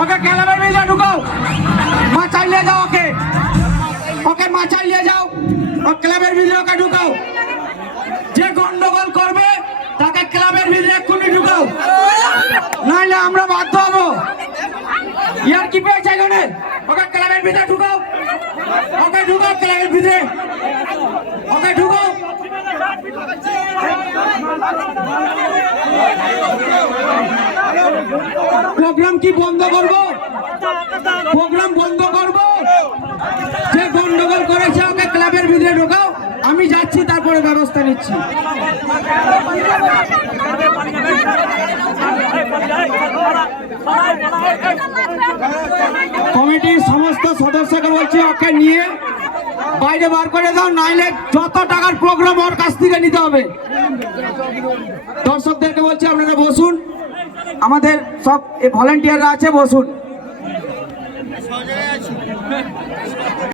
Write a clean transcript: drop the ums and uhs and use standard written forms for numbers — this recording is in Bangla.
ওকে ক্লাবের ভিতরে ঢুকাও, মাচায় নিয়ে যাও ওকে, ওকে মাচায় নিয়ে যাও, ও ক্লাবের ভিতরে ওকে ঢুকাও। যে গন্ডগোল করবে তাকে ক্লাবের ভিতরে এক্ষুনি ঢুকাও, নাইলে আমরা বাধ্য হবো। ইয়ার কি পেয়েছে এখানে? ওকে ক্লাবের ভিতরে ঢুকাও, ওকে ঢুকাও ক্লাবের ভিতরে, ওকে ঢুকাও। প্রোগ্রাম কি বন্ধ করব? প্রোগ্রাম বন্ধ করব? যে গন্ডগোল করেছে ওকে ক্লাবের ভিতরে ঢোকাও, আমি যাচ্ছি, তারপরে ব্যবস্থা নিচ্ছি। কমিটির সমস্ত সদস্যকে বলছি ওকে নিয়ে বাইরে বার করে দাও, নাইলে যত টাকার প্রোগ্রাম ওর কাছ থেকে নিতে হবে। দর্শকদেরকে বলছি আপনারা বসুন, আমাদের সব ভলান্টিয়াররা আছে, বসুন।